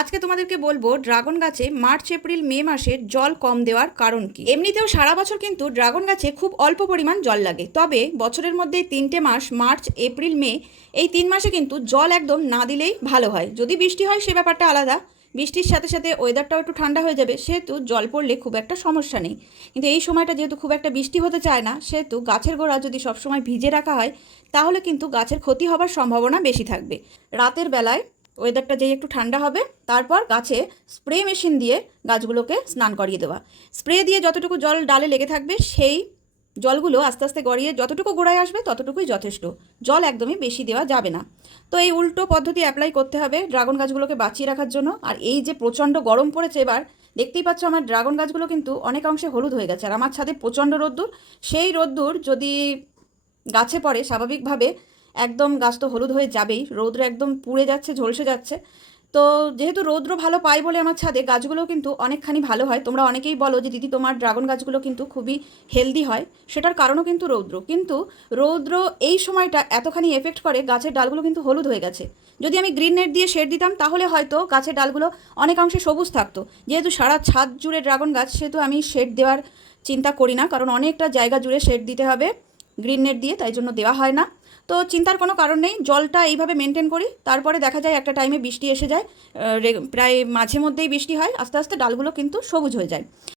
আজকে তোমাদেরকে বলবো ড্রাগন গাছে মার্চ এপ্রিল মে মাসে জল কম দেওয়ার কারণ কি। এমনিতেও সারা বছর কিন্তু ড্রাগন গাছে খুব অল্প পরিমাণ জল লাগে, তবে বছরের মধ্যে 3টে মাস মার্চ এপ্রিল মে, এই 3 মাসে কিন্তু জল একদম না দিলেই ভালো হয়। যদি বৃষ্টি হয় সে ব্যাপারটা আলাদা, বৃষ্টির সাথে সাথে ওয়েদারটাও একটু ঠান্ডা হয়ে যাবে, সেহেতু জল পড়লে খুব একটা সমস্যা নেই। কিন্তু এই সময়টা যেহেতু খুব একটা বৃষ্টি হতে চায় না, সেহেতু গাছের গোড়া যদি সবসময় ভিজে রাখা হয় তাহলে কিন্তু গাছের ক্ষতি হবার সম্ভাবনা বেশি থাকবে। রাতের বেলায় ওয়েদারটা যেই একটু ঠান্ডা হবে, তারপর গাছে স্প্রে মেশিন দিয়ে গাছগুলোকে স্নান করিয়ে দেওয়া। স্প্রে দিয়ে যতটুকু জল ডালে লেগে থাকবে সেই জলগুলো আস্তে আস্তে গড়িয়ে যতটুকু গোড়ায় আসবে ততটুকুই যথেষ্ট, জল একদমই বেশি দেওয়া যাবে না। তো এই উল্টো পদ্ধতি অ্যাপ্লাই করতে হবে ড্রাগন গাছগুলোকে বাঁচিয়ে রাখার জন্য। আর এই যে প্রচণ্ড গরম পড়েছে এবার, দেখতেই পাচ্ছ আমার ড্রাগন গাছগুলো কিন্তু অনেক অংশে হলুদ হয়ে গেছে, আর আমার ছাদে প্রচণ্ড রোদ্দুর। সেই রোদ্দুর যদি গাছে পড়ে স্বাভাবিকভাবে একদম গাছ তো হলুদ হয়ে যাবেই, রৌদ্র একদম পুড়ে যাচ্ছে, ঝলসে যাচ্ছে। তো যেহেতু রৌদ্র ভালো পাই বলে আমার ছাদে গাছগুলো কিন্তু অনেকখানি ভালো হয়। তোমরা অনেকেই বলো যে দিদি তোমার ড্রাগন গাছগুলো কিন্তু খুবই হেলদি হয়, সেটার কারণও কিন্তু রৌদ্র। কিন্তু রৌদ্র এই সময়টা এতখানি এফেক্ট করে গাছের ডালগুলো কিন্তু হলুদ হয়ে গেছে। যদি আমি গ্রিন নেট দিয়ে শেড দিতাম তাহলে হয়তো গাছের ডালগুলো অনেক অংশে সবুজ থাকতো। যেহেতু সারা ছাদ জুড়ে ড্রাগন গাছ, সেহেতু আমি শেড দেওয়ার চিন্তা করি না, কারণ অনেকটা জায়গা জুড়ে শেড দিতে হবে গ্রিন নেট দিয়ে, তাই জন্য দেওয়া হয় না। তো চিন্তার কোনো কারণ নেই, জলটা এইভাবে মেনটেন করি। তারপরে দেখা যায় একটা টাইমে বৃষ্টি এসে যায়, প্রায় মাঝে মধ্যেই বৃষ্টি হয়, আস্তে আস্তে ডালগুলো কিন্তু সবুজ হয়ে যায়।